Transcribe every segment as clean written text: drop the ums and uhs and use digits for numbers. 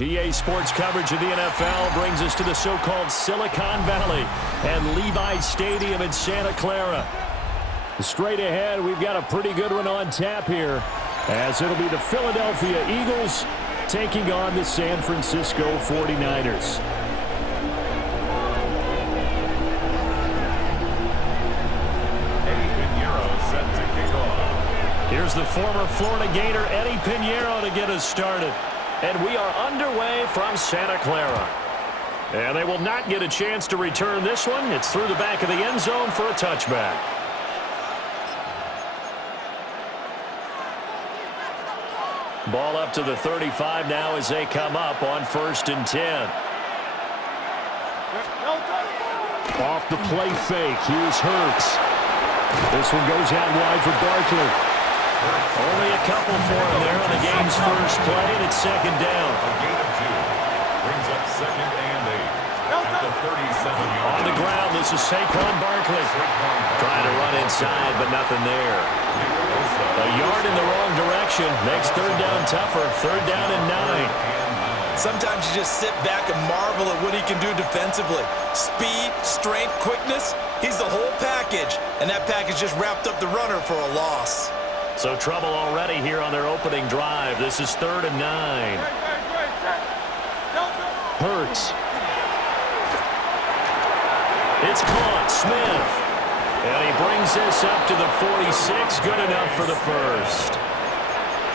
EA Sports coverage of the NFL brings us to the so-called Silicon Valley and Levi's Stadium in Santa Clara. Straight ahead, we've got a pretty good one on tap here, as it'll be the Philadelphia Eagles taking on the San Francisco 49ers. Here's the former Florida Gator Eddie Pinheiro to get us started. And we are underway from Santa Clara. And they will not get a chance to return this one. It's through the back of the end zone for a touchback. Ball up to the 35 now as they come up on 1st and 10. Off the play fake. Here's Hurts. This one goes out wide for Barkley. Only a couple for him there on the game's first play, and it's 2nd down. A gain of 2 brings up 2nd and 8 at the 37-yard. On the ground, this is Saquon Barkley. Trying to run inside, but nothing there. A yard in the wrong direction makes 3rd down tougher. 3rd down and 9. Sometimes you just sit back and marvel at what he can do defensively. Speed, strength, quickness, he's the whole package. And that package just wrapped up the runner for a loss. So trouble already here on their opening drive. This is 3rd and 9. Hurts. It's caught. Smith. And he brings this up to the 46. Good enough for the first.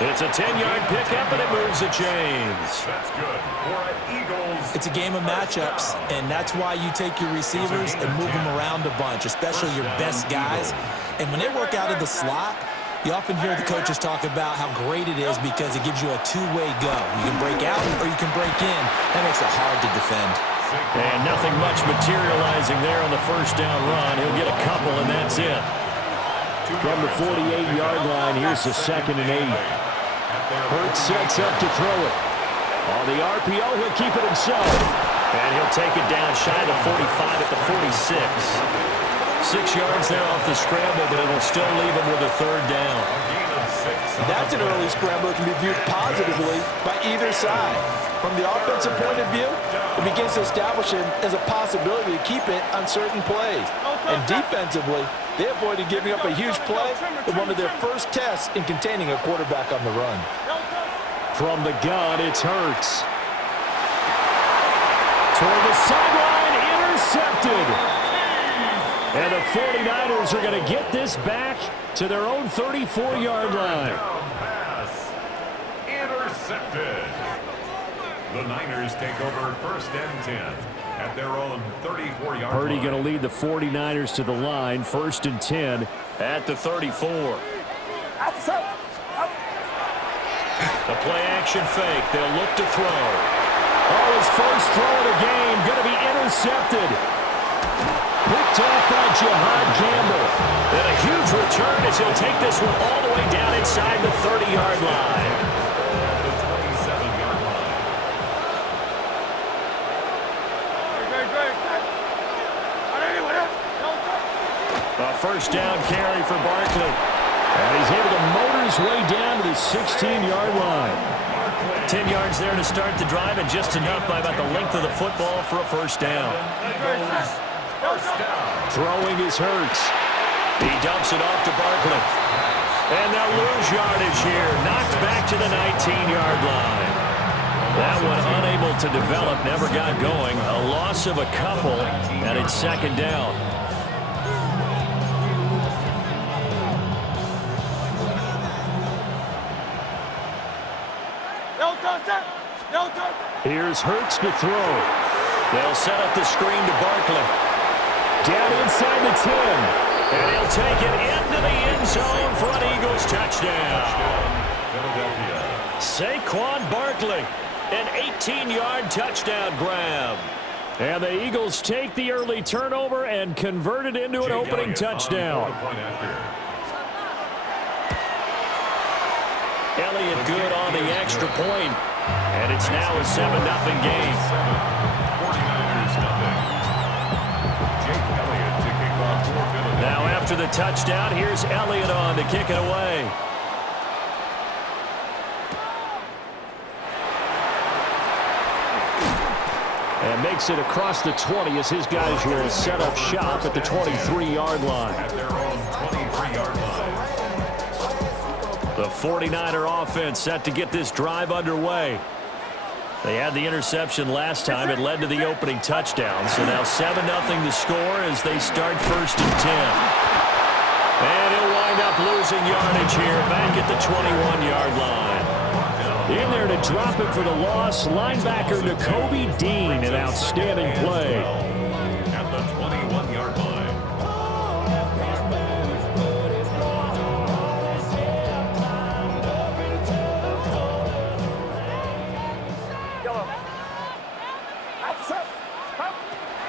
It's a 10-yard pickup, and it moves the chains. That's good for an Eagles. It's a game of matchups, and that's why you take your receivers and move them around a bunch, especially your best guys. And when they work out of the slot, you often hear the coaches talk about how great it is because it gives you a two-way go. You can break out or you can break in. That makes it hard to defend. And nothing much materializing there on the 1st down run. He'll get a couple, and that's it. From the 48-yard line, here's the 2nd and 8. Hurts sets up to throw it. On the RPO, he'll keep it himself. And he'll take it down shy of the 45 at the 46. 6 yards there off the scramble, but it'll still leave him with a 3rd down. That's an early scramble that can be viewed positively by either side. From the offensive point of view, it begins to establish him as a possibility to keep it on certain plays. And defensively, they avoided giving up a huge play with one of their first tests in containing a quarterback on the run. From the gun, it's Hurts. Toward the sideline, intercepted. And the 49ers are going to get this back to their own 34-yard line. Pass intercepted. The Niners take over 1st and 10 at their own 34-yard line. Purdy going to lead the 49ers to the line. 1st and 10 at the 34. The play action fake. They'll look to throw. Oh, his first throw of the game going to be intercepted. Picked off by Jihad Campbell. And a huge return as he'll take this one all the way down inside the 30-yard line. The 27-yard line. A 1st down carry for Barkley. And he's able to motor his way down to the 16-yard line. 10 yards there to start the drive, and just enough by about the length of the football for a 1st down. Throwing is Hurts. He dumps it off to Barkley. And they'll lose yardage here. Knocked back to the 19-yard line. That one unable to develop, never got going. A loss of a couple, and it's 2nd down. Here's Hurts to throw. They'll set up the screen to Barkley. Down inside the 10. And he'll take it into the end zone for an Eagles touchdown. Saquon Barkley, an 18-yard touchdown grab. And the Eagles take the early turnover and convert it into an opening touchdown. Elliott good on the extra point. And it's now a 7-0 game. 49ers nothing. Jake Elliott to kick off for Philadelphia. Now after the touchdown, here's Elliott on to kick it away. And makes it across the 20 as his guys will set up shop at the 23-yard line. At their own 23-yard line. The 49er offense set to get this drive underway. They had the interception last time. It led to the opening touchdown. So now 7-0 to score as they start 1st and 10. And he'll wind up losing yardage here back at the 21-yard line. In there to drop it for the loss, linebacker Nakobe Dean, an outstanding play. At the 21-yard line.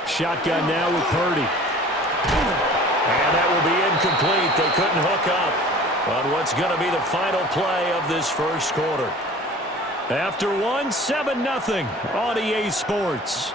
Shotgun now with Purdy. And that will be incomplete. They couldn't hook up on what's going to be the final play of this first quarter. After one, 7-0 on EA Sports.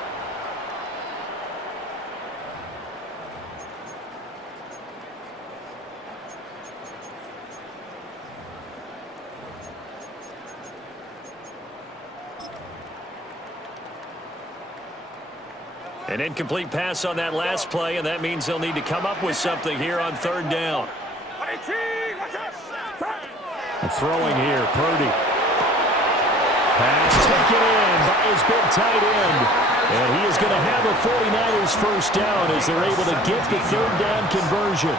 An incomplete pass on that last play, and that means they'll need to come up with something here on 3rd down. Throwing here, Purdy. Pass taken in by his big tight end. And he is going to have a 49ers first down as they're able to get the 3rd down conversion.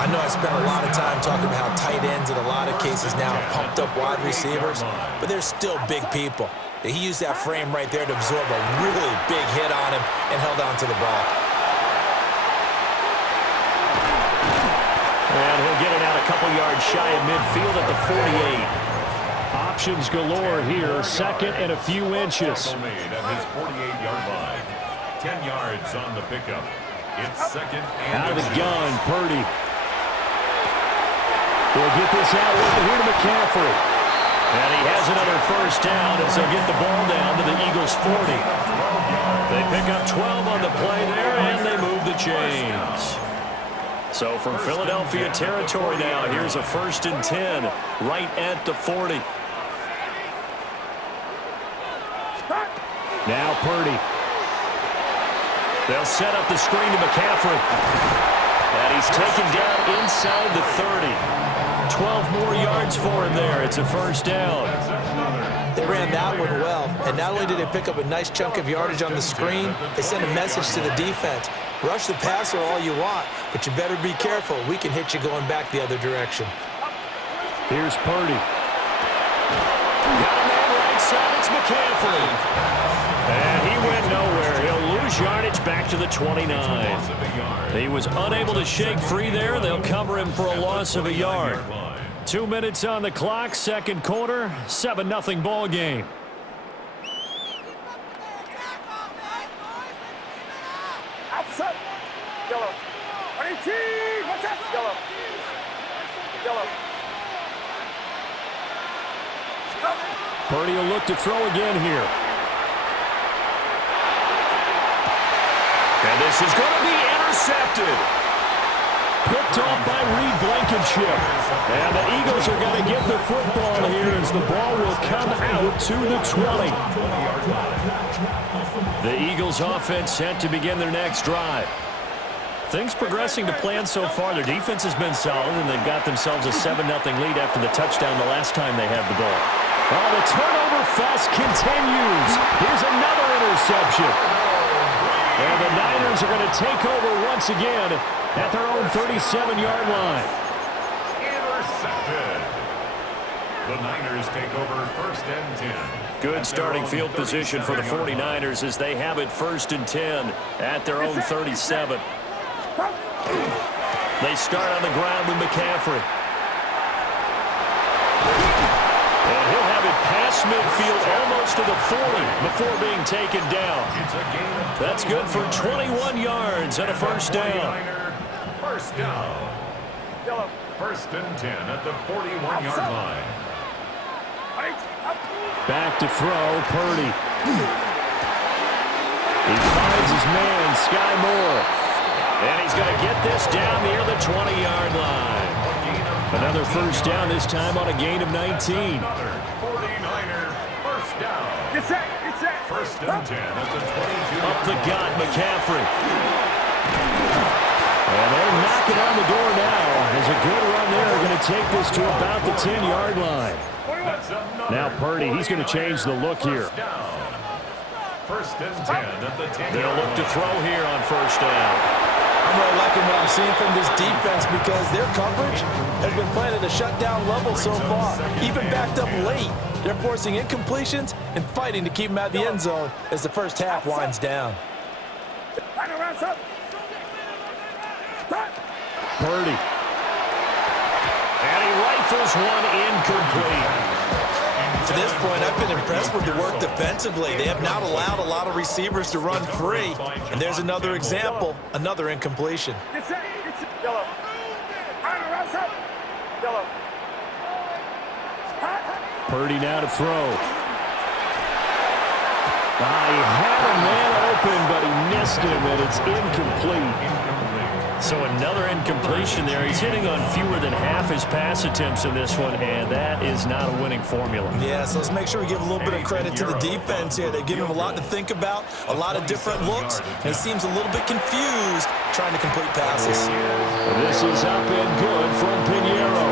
I know I spent a lot of time talking about how tight ends in a lot of cases now are pumped up wide receivers, but they're still big people. He used that frame right there to absorb a really big hit on him and held on to the ball. And he'll get it out a couple yards shy of midfield at the 48. Options galore here, 2nd and a few inches. Made at his 48-yard line. 10 yards on the pickup. It's 2nd and out of the gun, Purdy. We'll get this out with here to McCaffrey. And he has another first down as they'll get the ball down to the Eagles' 40. They pick up 12 on the play there, and they move the chains. So from Philadelphia territory now, here's a 1st and 10 right at the 40. Now Purdy. They'll set up the screen to McCaffrey. And he's taken down inside the 30. 12 more yards for him there. It's a first down. They ran that one well, and not only did they pick up a nice chunk of yardage on the screen, they sent a message to the defense. Rush the passer all you want, but you better be careful. We can hit you going back the other direction. Here's Purdy. Got a man right side. It's McCaffrey. And he went nowhere. He'll lose yardage back to the 29. He was unable to shake free there. They'll cover him for a loss of a yard. 2 minutes on the clock, 2nd quarter, 7-0 ball game. Purdy will look to throw again here. And this is going to be intercepted. Picked off by Reed Blankenship. And the Eagles are going to get the football here as the ball will come out to the 20. The Eagles offense set to begin their next drive. Things progressing to plan so far. Their defense has been solid, and they've got themselves a 7-0 lead after the touchdown the last time they had the ball. Oh, the turnover fest continues. Here's another interception. And the Niners are going to take over once again at their own 37-yard line. Intercepted. The Niners take over 1st and 10. Good starting field position for the 49ers as they have it 1st and 10 at their own 37. They start on the ground with McCaffrey. And he'll have it past midfield almost to the 40 before being taken down. That's good for 21 yards and a first down. First down. 1st and 10 at the 41-yard line. Back to throw, Purdy. He finds his man, Sky Moore. And he's going to get this down near the 20-yard line. Another first down, this time on a gain of 19. 49er first down. Get set. First First and 10 at the 22. Up the gut, McCaffrey. And they're knocking on the door now. There's a good run there. Going to take this to about the 10-yard line. Now Purdy, he's going to change the look here. First and 10 at the 10. They'll look to throw here on first down. I'm really liking what I'm seeing from this defense because their coverage has been playing at a shutdown level so far. Even backed up late, they're forcing incompletions and fighting to keep them out of the end zone as the first half winds down. Purdy. And he rifles one incomplete. To this point, I've been impressed with the work defensively. They have not allowed a lot of receivers to run free. And there's another example, another incompletion. Purdy now to throw. He had a man open, but he missed him, and it's incomplete. So another incompletion there. He's hitting on fewer than half his pass attempts in this one, and that is not a winning formula. Yeah, so let's make sure we give a little bit of credit to the defense here. They give him a lot to think about, a lot of different looks, and he seems a little bit confused trying to complete passes. This is up and good from Pinheiro.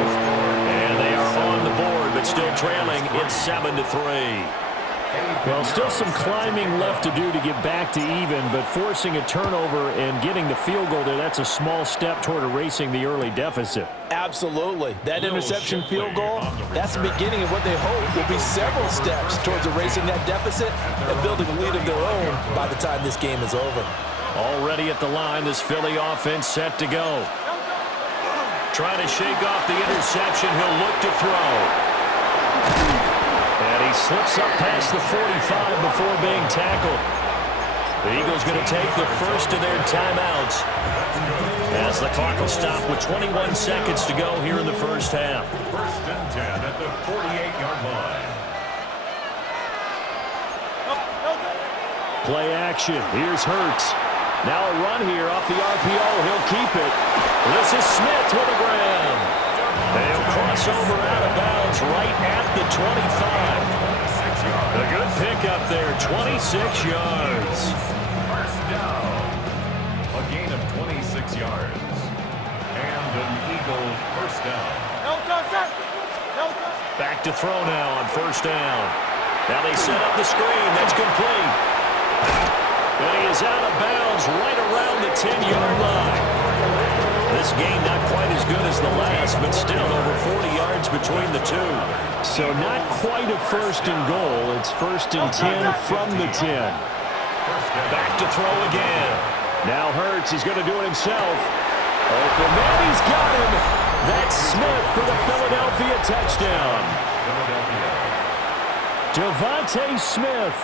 And they are on the board, but still trailing. It's 7-3. Well, still some climbing left to do to get back to even, but forcing a turnover and getting the field goal there, that's a small step toward erasing the early deficit. Absolutely. That interception field goal, that's the beginning of what they hope will be several steps towards erasing that deficit and building a lead of their own by the time this game is over. Already at the line, this Philly offense set to go. Trying to shake off the interception, he'll look to throw. And he slips up past the 45 before being tackled. The Eagles going to take the first of their timeouts as the clock will stop with 21 seconds to go here in the first half. First and 10 at the 48-yard line. Play action. Here's Hurts. Now a run here off the RPO. He'll keep it. This is Smith with a grab. They'll cross over out of bounds right at the 25. A good pickup there, 26 yards. First down. A gain of 26 yards. And an Eagle first down. Back to throw now on first down. Now they set up the screen. That's complete. And he is out of bounds right around the 10-yard line. This game not quite as good as the last, but still over 40 yards between the two. So not quite a first and goal. It's first and 10 from the 10. Back to throw again. Now Hurts, he's going to do it himself. Open man, he's got him. That's Smith for the Philadelphia touchdown. Devontae Smith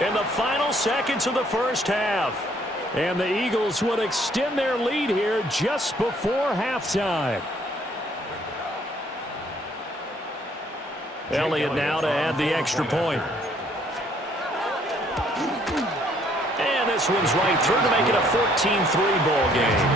in the final seconds of the first half. And the Eagles would extend their lead here just before halftime. Elliott now to add the extra point. And this one's right through to make it a 14-3 ball game.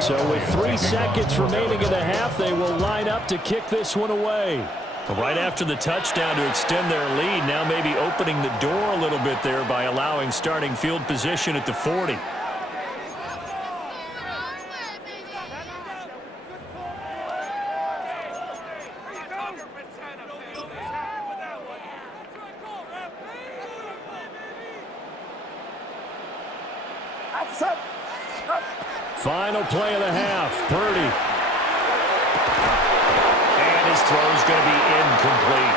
So with 3 seconds remaining in the half, they will line up to kick this one away. Right after the touchdown to extend their lead, now maybe opening the door a little bit there by allowing starting field position at the 40. Final play of the half, Purdy. His throw is going to be incomplete.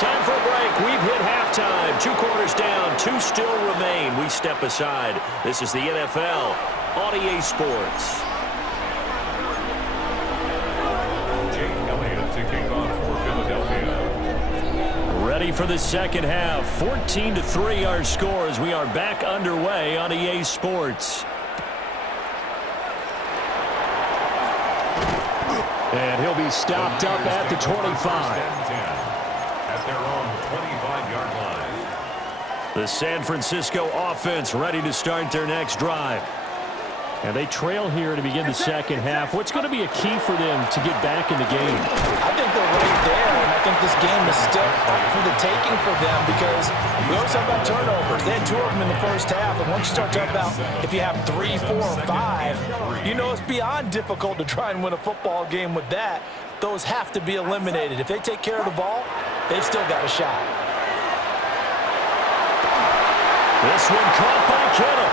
Time for a break. We've hit halftime. 2 quarters down. 2 still remain. We step aside. This is the NFL on EA Sports. Jake Elliott to kick off for Philadelphia. Ready for the second half. 14-3 our score as we are back underway on EA Sports. And he'll be stopped up at the 25. At their own 25-yard line. The San Francisco offense ready to start their next drive. And they trail here to begin the second half. What's going to be a key for them to get back in the game? I think they're right there, and I think this game is still up for the taking for them because we always talk about turnovers. They had 2 of them in the first half, and once you start talking about if you have 3, 4, or 5, you know it's beyond difficult to try and win a football game with that. Those have to be eliminated. If they take care of the ball, they've still got a shot. This one caught by Kittle.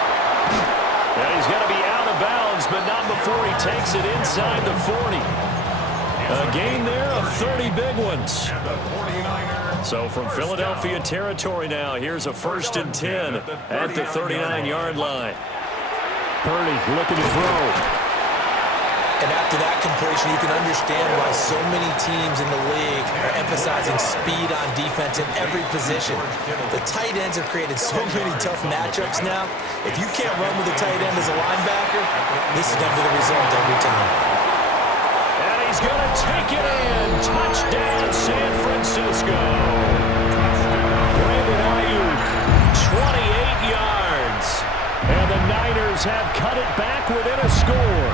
And he's going to be out of bounds, but not before he takes it inside the 40. A gain there of 30 big ones. So from Philadelphia territory now, here's a 1st and 10 at the 39-yard line. Purdy looking to throw. And after that completion, you can understand why so many teams in the league are emphasizing speed on defense in every position. The tight ends have created so many tough matchups now. If you can't run with a tight end as a linebacker, this is going to be the result every time. And he's going to take it in. Touchdown, San Francisco. Brandon Ayuk, 28 yards. And the Niners have cut it back within a score.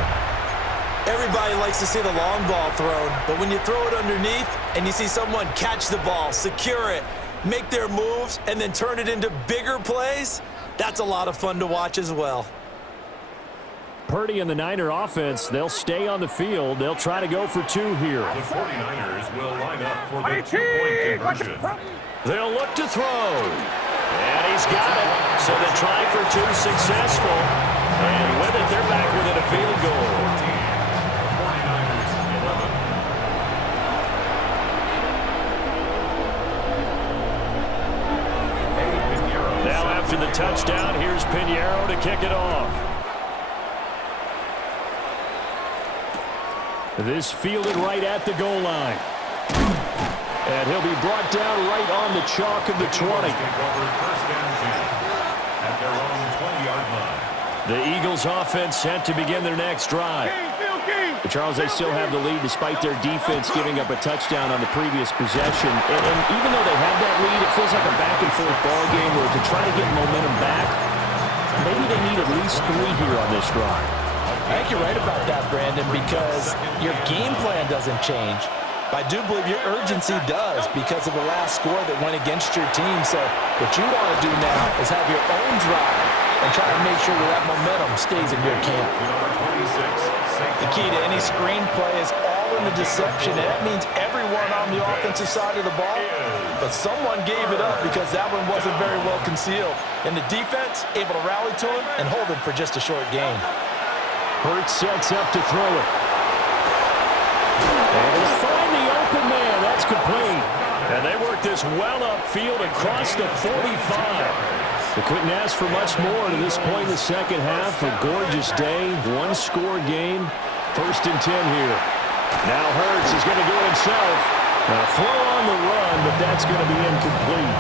Everybody likes to see the long ball thrown, but when you throw it underneath and you see someone catch the ball, secure it, make their moves, and then turn it into bigger plays, that's a lot of fun to watch as well. Purdy and the Niner offense, they'll stay on the field. They'll try to go for 2 here. The 49ers will line up for the 2-point conversion. They'll look to throw. And he's got it. So they try for 2 successful. And with it, they're back within a field goal. After the touchdown, here's Pinheiro to kick it off. This fielded right at the goal line. And he'll be brought down right on the chalk of the 20. At their own 20-yard line. The Eagles offense set to begin their next drive. But Charles, they still have the lead despite their defense giving up a touchdown on the previous possession. And even though they have that lead, it feels like a back-and-forth ball game where to try to get momentum back, maybe they need at least 3 here on this drive. I think you're right about that, Brandon, because your game plan doesn't change. But I do believe your urgency does because of the last score that went against your team. So what you want to do now is have your own drive and try to make sure that momentum stays in your camp. The key to any screenplay is all in the deception, and that means everyone on the offensive side of the ball, but someone gave it up because that one wasn't very well concealed. And the defense able to rally to him and hold him for just a short gain. Hurts sets up to throw it. And he'll find the open man. That's complete. And they work this well upfield across the 45. They couldn't ask for much more to this point in the second half. A gorgeous day, 1-score game. 1st and 10 here. Now Hurts is going to do it himself. A throw on the run, but that's going to be incomplete.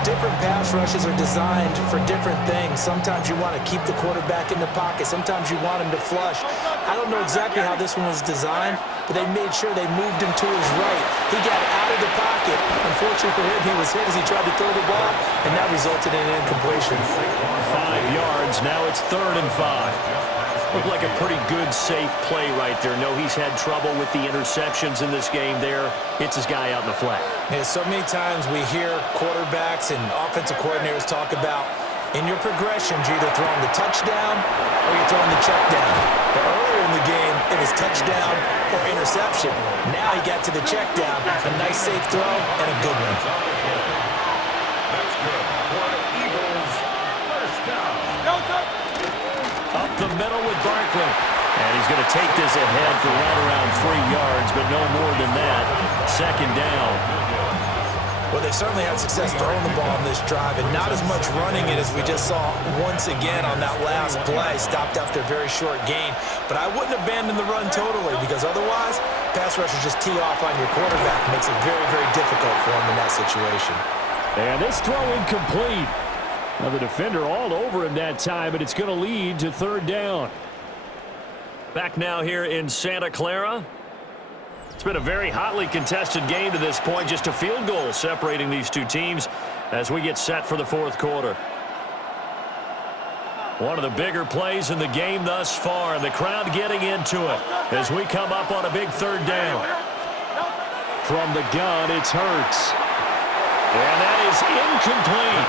Different pass rushes are designed for different things. Sometimes you want to keep the quarterback in the pocket. Sometimes you want him to flush. I don't know exactly how this one was designed, but they made sure they moved him to his right. He got out of the pocket. Unfortunately for him, he was hit as he tried to throw the ball, and that resulted in an incompletion. 5 yards. Now it's 3rd and 5. Looked like a pretty good, safe play right there. No, he's had trouble with the interceptions in this game there. Hits his guy out in the flat. Yeah, so many times we hear quarterbacks and offensive coordinators talk about in your progressions, you're either throwing the touchdown or you're throwing the check down. But earlier in the game, it was touchdown or interception. Now he got to the check down. A nice, safe throw and a good one. That's good for the Eagles. 1st down. Up the middle with Barkley. And he's going to take this ahead for right around 3 yards, but no more than that. 2nd down. Well, they certainly had success throwing the ball on this drive, and not as much running it as we just saw once again on that last play. Stopped after a very short gain. But I wouldn't abandon the run totally, because otherwise, pass rushers just tee off on your quarterback. It makes it very, very difficult for him in that situation. And this throw incomplete. Now the defender all over him that time, but it's going to lead to 3rd down. Back now here in Santa Clara. It's been a very hotly contested game to this point. Just a field goal separating these 2 teams as we get set for the 4th quarter. One of the bigger plays in the game thus far, and the crowd getting into it as we come up on a big third down. From the gun, it's Hurts. And that is incomplete.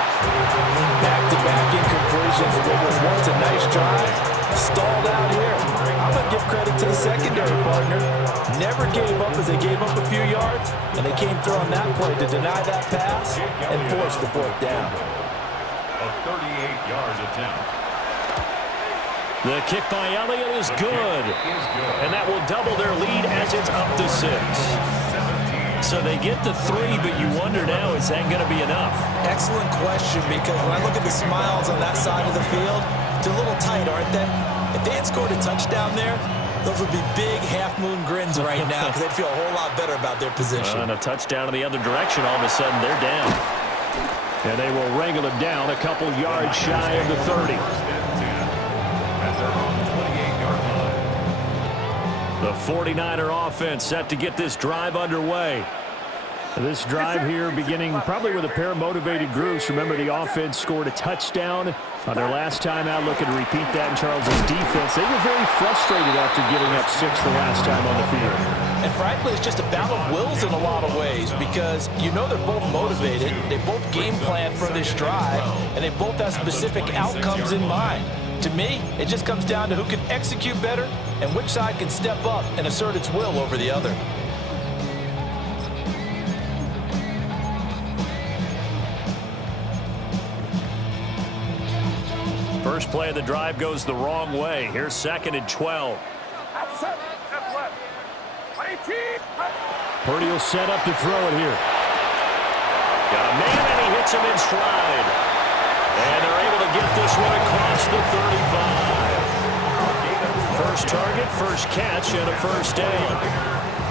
Back-to-back incompletions. It was once a nice drive. Stalled out here. I'm going to give credit to the secondary partner. Never gave up as they gave up a few yards, and they came through on that play to deny that pass and force the fourth down. A 38-yard attempt. The kick by Elliott is good. And that will double their lead as it's up to 6. So they get to 3, but you wonder now, is that going to be enough? Excellent question, because when I look at the smiles on that side of the field, they're a little tight, aren't they? If they had scored a touchdown there, those would be big half-moon grins right now because they'd feel a whole lot better about their position. And a touchdown in the other direction, all of a sudden they're down. And they will wrangle him down a couple yards shy of the 30. The 49er offense set to get this drive underway. This drive here beginning probably with a pair of motivated groups. Remember, the offense scored a touchdown on their last time out, looking to repeat that in Charles's defense. They were very frustrated after giving up 6 the last time on the field. And frankly, it's just a battle of wills in a lot of ways because you know they're both motivated, they both game plan for this drive, and they both have specific outcomes in mind. To me, it just comes down to who can execute better and which side can step up and assert its will over the other. First play of the drive goes the wrong way. Here's 2nd and 12. Purdy will set up to throw it here. Got a man, and he hits him in stride. And they're able to get this one across the 35. First target, first catch, and a first down.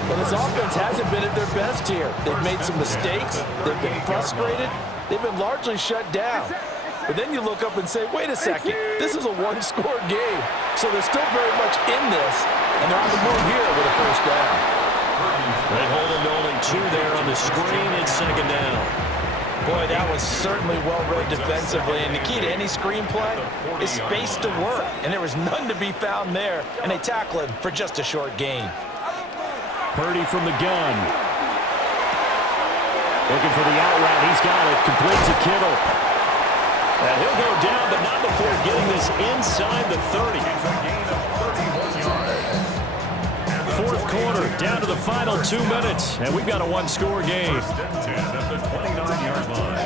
Well, this offense hasn't been at their best here. They've made some mistakes. They've been frustrated. They've been largely shut down. But then you look up and say, wait a second, this is a one-score game. So they're still very much in this, and they're on the move here with a first down. They hold him to only 2 there on the screen. It's 2nd down. Boy, that was certainly well-read defensively, and the key to any screenplay is space to work, and there was none to be found there, and they tackle him for just a short gain. Purdy from the gun. Looking for the out route. He's got it. Complete to Kittle. And he'll go down, but not before getting this inside the 30. Fourth quarter, down to the final 2 minutes, and we've got a one-score game. First and 10 at the 29-yard line.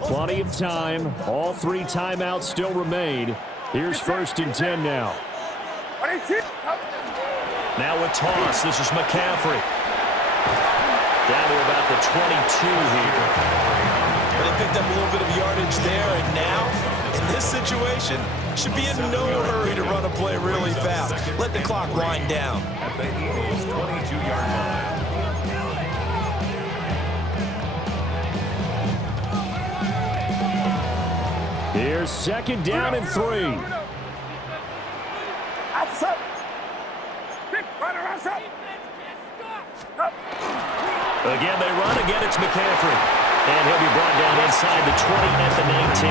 Plenty of time. All 3 timeouts still remain. Here's 1st and 10 now. Now a toss. This is McCaffrey. Down to about the 22 here. But they picked up a little bit of yardage there, and now, in this situation, should be in no hurry to run a play really fast. Let the clock wind down. At the Eagles' 22-yard line. Here's 2nd down and 3. Again, they run. Again, it's McCaffrey. And he'll be brought down inside the 20 at the 19.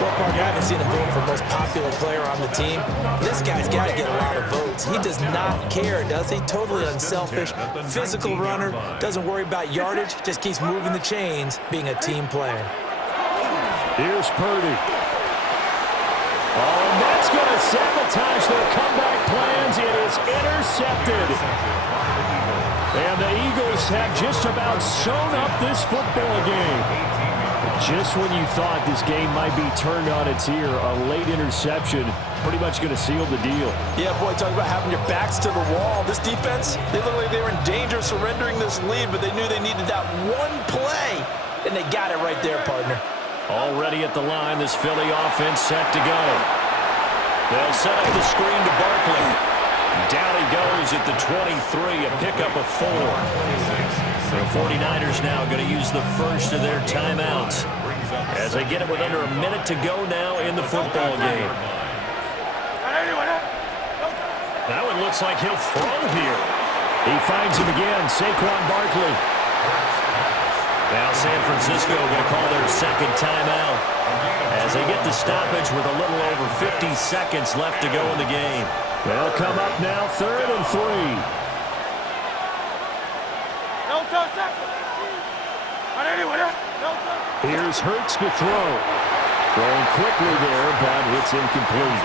Well, partner, I haven't seen him vote for most popular player on the team. This guy's got to get a lot of votes. He does not care, does he? Totally unselfish, physical runner, doesn't worry about yardage, just keeps moving the chains, being a team player. Here's Purdy. Oh, and that's going to sabotage their comeback plans. It is intercepted. And the Eagles have just about sewn up this football game. Just when you thought this game might be turned on its ear, a late interception pretty much going to seal the deal. Yeah, boy, talk about having your backs to the wall. This defense, they look like they were in danger of surrendering this lead, but they knew they needed that one play, and they got it right there, partner. Already at the line, this Philly offense set to go. They'll set up the screen to Barkley. Down he goes at the 23, a pickup of 4. The 49ers now going to use the first of their timeouts as they get it with under a minute to go now in the football game. That one looks like he'll throw here. He finds him again, Saquon Barkley. Now San Francisco going to call their second timeout as they get the stoppage with a little over 50 seconds left to go in the game. They'll come up now 3rd and 3. Here's Hurts to throw. Throwing quickly there, but it's incomplete.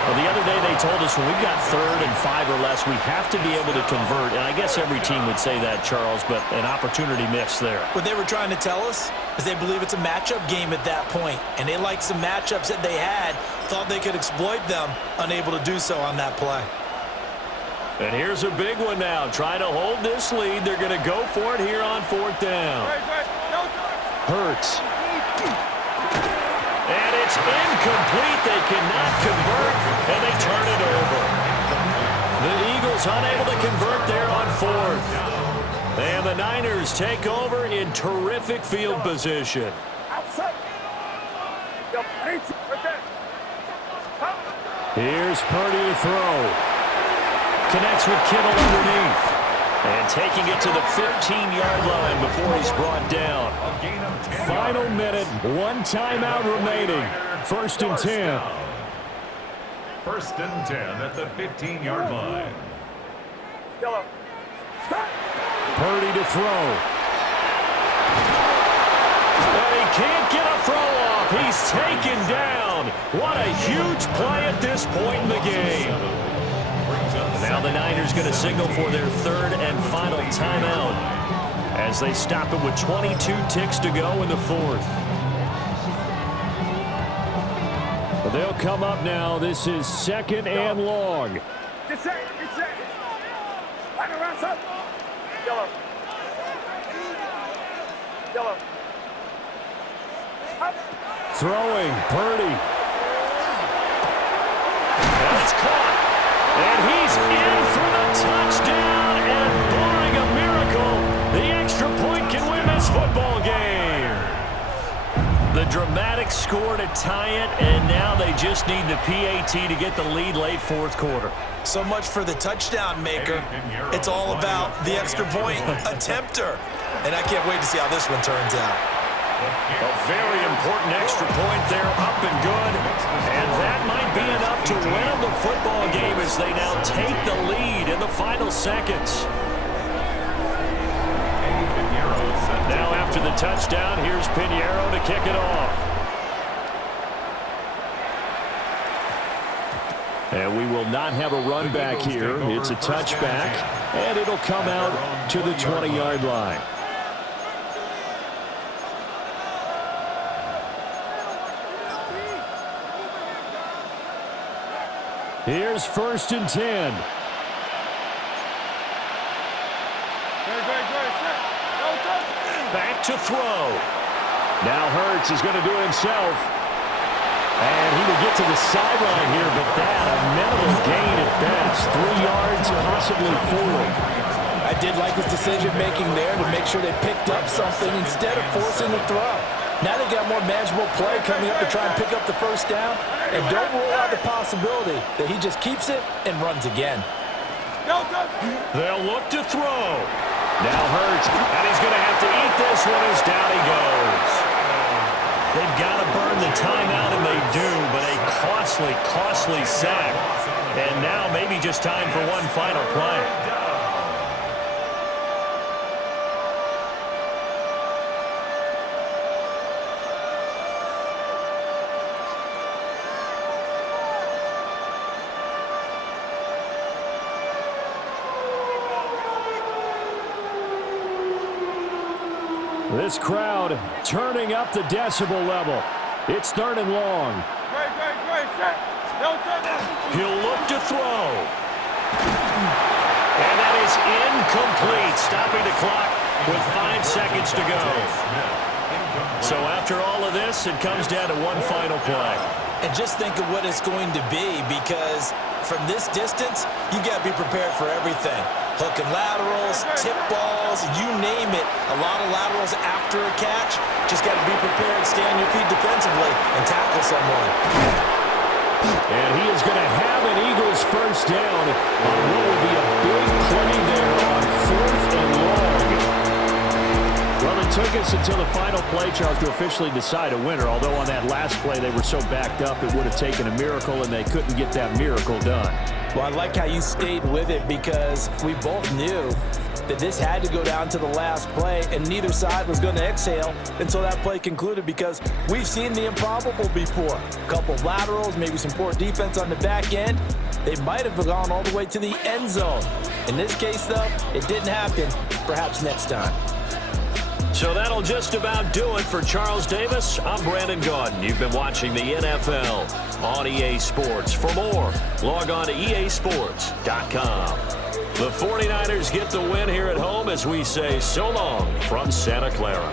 Well, the other day they told us when we've got 3rd and 5 or less, we have to be able to convert. And I guess every team would say that, Charles, but an opportunity missed there. What they were trying to tell us is they believe it's a matchup game at that point, and they liked some matchups that they had, thought they could exploit them, unable to do so on that play. And here's a big one now. Trying to hold this lead. They're going to go for it here on 4th down. Hurts. And it's incomplete. They cannot convert, and they turn it over. The Eagles unable to convert there on 4th. And the Niners take over in terrific field position. Here's Purdy to throw. Connects with Kittle underneath. And taking it to the 15-yard line before he's brought down. Final minute, 1 timeout remaining. 1st and 10. 1st and 10 at the 15-yard line. Purdy to throw. And he can't get a throw off. He's taken down. What a huge play at this point in the game. Now the Niners going to signal for their 3rd and final timeout as they stop it with 22 ticks to go in the 4th. They'll come up now. This is 2nd and long. Throwing, Purdy. And it's caught. And he's in for the touchdown, and barring a miracle, the extra point can win this football game. The dramatic score to tie it, and now they just need the PAT to get the lead late 4th quarter. So much for the touchdown maker. It's all about the extra point attempter. And I can't wait to see how this one turns out. A very important extra point there, up and good. And that might be enough to win them the football game as they now take the lead in the final seconds. Now after the touchdown, here's Pinheiro to kick it off. And we will not have a run back here. It's a touchback, and it'll come out to the 20-yard line. Here's 1st and 10. Back to throw. Now Hurts is going to do it himself. And he will get to the sideline here, but that a minimal gain at best. 3 yards, possibly 4. I did like his decision-making there to make sure they picked up something instead of forcing the throw. Now they got more manageable play coming up to try and pick up the 1st down. And don't rule out the possibility that he just keeps it and runs again. They'll look to throw. Now Hurts, and he's going to have to eat this one as down he goes. They've got to burn the timeout, and they do, but a costly, costly sack. And now maybe just time for one final play. This crowd turning up the decibel level. It's 3rd and long. He'll look to throw. And that is incomplete, stopping the clock with 5 seconds to go. So after all of this, it comes down to one final play. And just think of what it's going to be, because from this distance, you got to be prepared for everything. Hook and laterals, tip balls, you name it. A lot of laterals after a catch. Just got to be prepared, stay on your feet defensively, and tackle someone. And he is going to have an Eagles first down on what will be a big play there on 4th and long. Well, it took us until the final play, Charles, to officially decide a winner, although on that last play they were so backed up it would have taken a miracle, and they couldn't get that miracle done. Well, I like how you stayed with it because we both knew that this had to go down to the last play, and neither side was going to exhale until that play concluded because we've seen the improbable before. A couple of laterals, maybe some poor defense on the back end. They might have gone all the way to the end zone. In this case, though, it didn't happen. Perhaps next time. So that'll just about do it for Charles Davis. I'm Brandon Gaudin. You've been watching the NFL on EA Sports. For more, log on to easports.com. The 49ers get the win here at home as we say so long from Santa Clara.